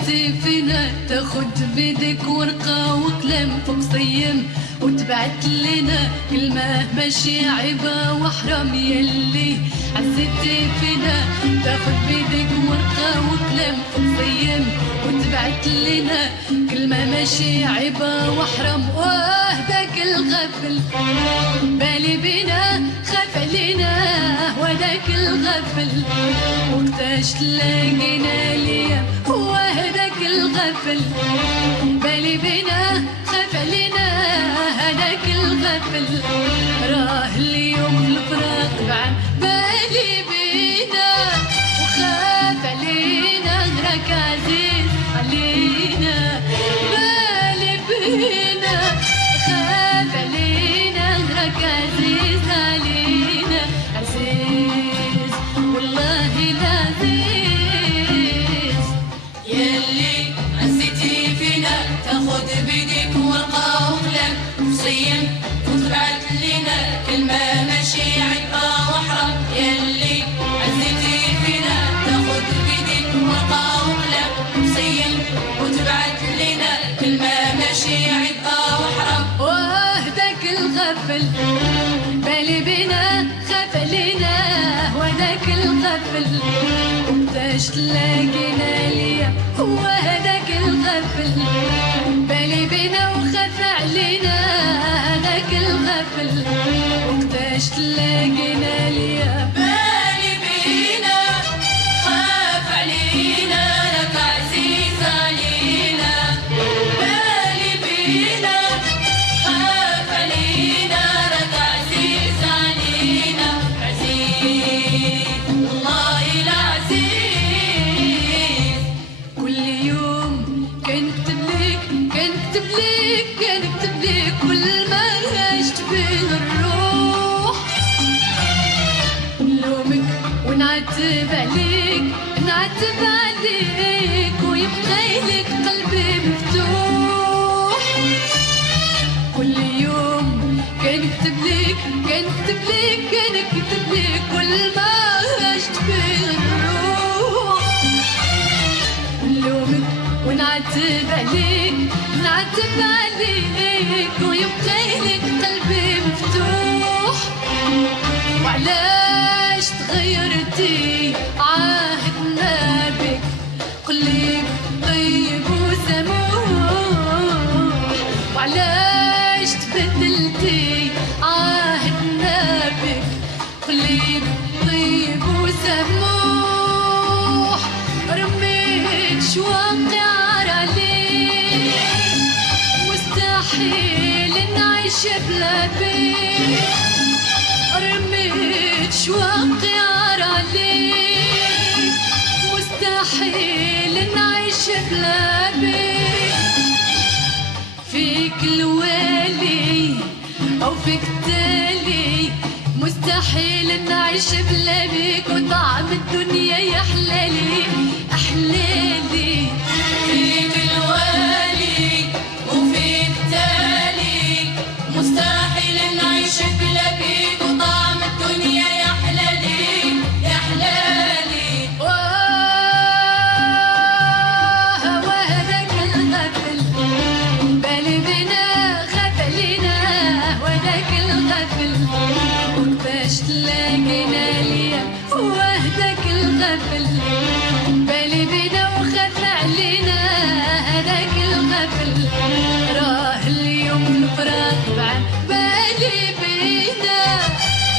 عزيزتي فينا تاخد بيدك ورقة وقلم وقصيم وتبعت لنا كلمة ماشي عيبة وحرام. يلي عزيزتي فينا تاخد بيدك ورقة وقلم وقصيم وتبعت لنا كلمة ماشي عيبة وحرام. وهداك الغفل بالي بينا خاف علينا وهداك الغفل وقتاش تلاقينا ليا. هو هداك الغفل بالي بينا خاف علينا هداك الغفل راه اليوم الفراق بعد بالي بينا وخاف علينا راك عزيز علينا. بالي بينا خاف علينا راك عزيز علينا. عزيز والله العزيز. يلي عزيتي فينا تاخد بيدك ورقة وقلم وصيم وتبعت لنا كلمة ماشي عيبة وحرام. يلي عزيتي فينا تاخد بيدك ورقة وقلم وصيم وتبعت لنا كلمة ماشي عيبة وحرام. وهداك الغفل بالي بينا خاف علينا وهداك الغفل وقتاش تلاقينا ليا. هو هداك الغفل بالي بينا وخاف علينا هداك الغفل وقتاش تلاقينا ليا. بالي بينا خاف علينا لك عزيز علينا. بالي بينا خاف علينا لك عزيز علينا. عزيز والله العزيز. كل يوم كنكتب لك كل ما اشتبه الروح نلومك ونعتب عليك ويبقى لك قلبي مفتوح. كل يوم كنكتب لك كل ما اشتبه الروح نلومك ونعتب عليك ويبقى لك قلبي مفتوح. وعلاش تغيرتي عهدنا بك قليب طيب وسموح. وعلاش تبدلتي عهدنا بك قليب طيب وسموح. رميت شواقي عليك مستحيل نعيش بلا بيك. رميت شواقي عليك مستحيل نعيش بلا بيك. فيك الوالي أو فيك التالي مستحيل نعيش بلا بيك. وطعم الدنيا يا حلالي أحلالي. فيك الوالي وفيك التالي مستحيل نعيش بلا بيك. وطعم الدنيا يا حلالي يا حلالي. وهداك الغفل بالي بينا خاف علينا وهداك الغفل وكفاش تلاقينا ليا. وهداك الغفل بالي بينا وخاف علينا هداك الغفل راه اليوم الفراق بعد بالي بينا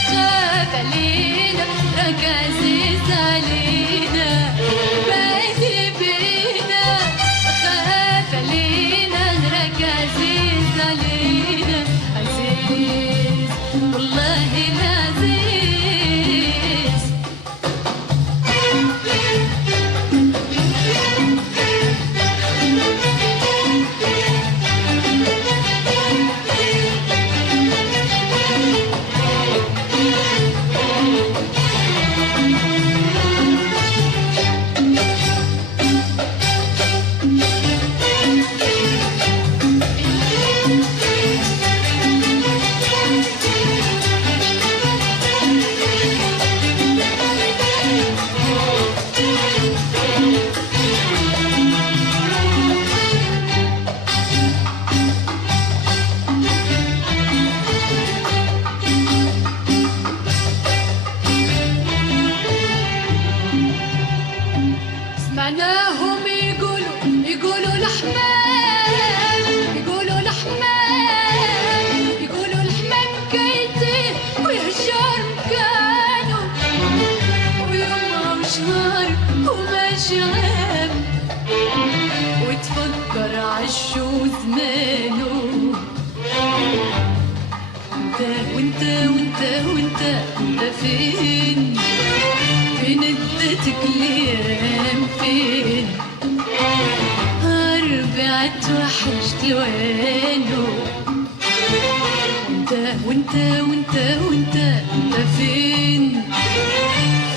خاف علينا راك عزيز علينا. بالي بينا خاف علينا راك عزيز علينا. عزيز والله العزيز. زمانه. وانت وانت وانت انت فين؟ فين ادتك الايام فين؟ ربعت وحشت لوانه. وانت وانت وانت انت فين؟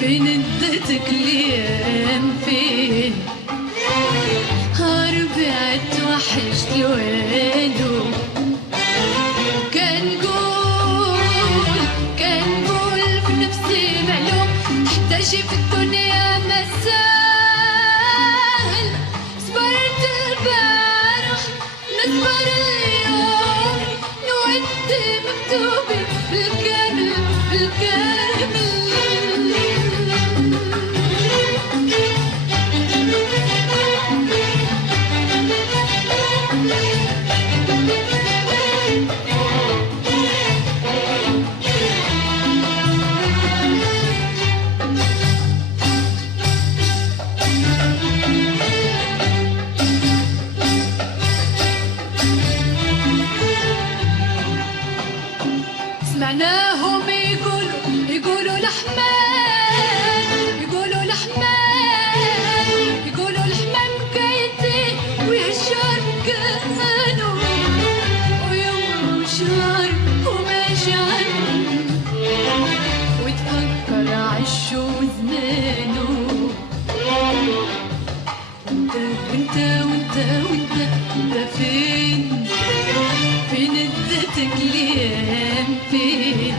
فين ادتك الايام فين؟ ربعت وحشت لوانه. كان قول في نفسي معلوم حتى شي في الدنيا ما سهل. صبرت البارح نصبر اليوم نودي مكتوبي بالكامل بالكامل. سمعناهم يقولوا لحمان، يقولوا لحمان، يقولوا لحمان كيتي ويهجر كانوا ويوم شهر وما شعر وتفكر عشو زمانه. وانت وانت وانت انت فين؟ فين ادتك الايام فين؟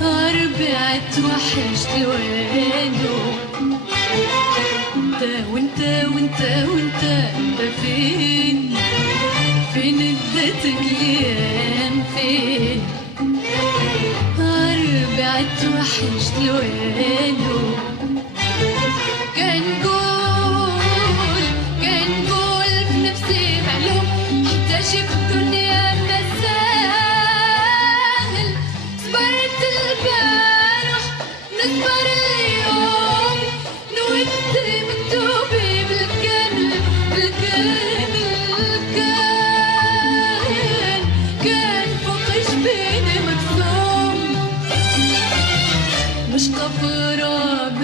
ربعت وحشت لوانه. وانت وانت وانت انت فين؟ فين ادتك الايام فين؟ ربعت وحشت لوانه. كان قول في نفسي معلوم حتى شي في الدنيا ما سهل. صبرت البارح نصبر اليوم نودي مكتوبي بالكامل بالكامل. كان فوق جبيني مكسوم مش غفرانك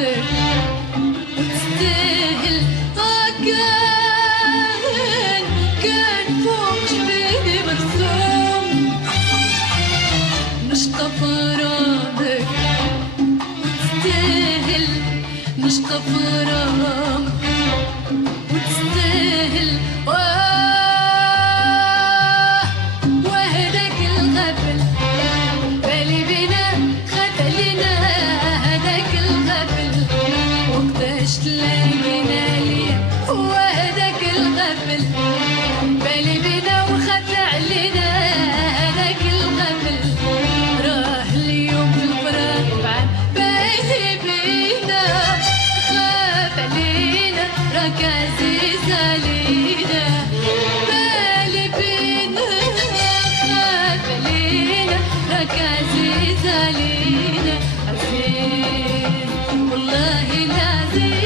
وتستاهل. كان فوق جبيني مرسوم مش غفرانك وتستاهل. مش غفرانك وتستاهل. وهداك الغفل بالي بينا خذلنا. هداك الغفل وقتاش تلاقينا ليا. وهداك الغفل بالي بينا وخاف علينا. هداك الغفل راه اليوم الفراق بعد بالي بينا. خاف علينا راك عزيز علينا. بالي بينا خاف علينا راك عزيز علينا. عزيز والله العزيز.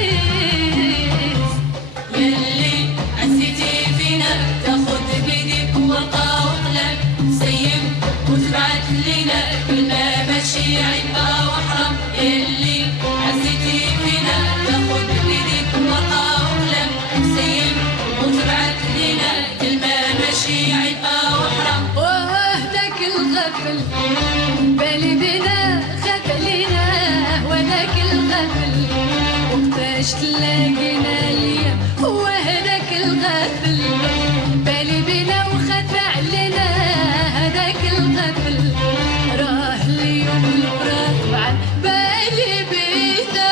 يلي عزيتي فينا تاخد بيدك ورقة وقلم سيم وتبعت لينا كلمة ماشي عيبة وحرام. يلي عزيتي فينا تاخد بيدك ورقة وقلم سيم وتبعت لينا كلمة ماشي عيبة وحرام. وهداك الغفل بالي بينا خاف علينا. وهداك الغفل وقتاش تلاقينا ليا. وهداك الغفل بالي بينا وخاف علينا. هداك الغفل راه اليوم الفراق بعد بالي بينا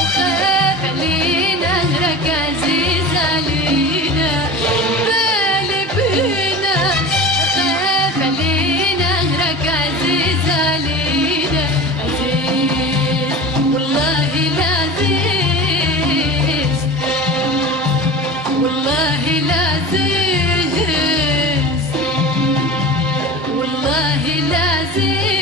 وخاف علينا. راك عزيز علينا. بالي بينا خاف علينا. راك عزيز علينا. عزيز والله العزيز. والله العزيز. والله العزيز.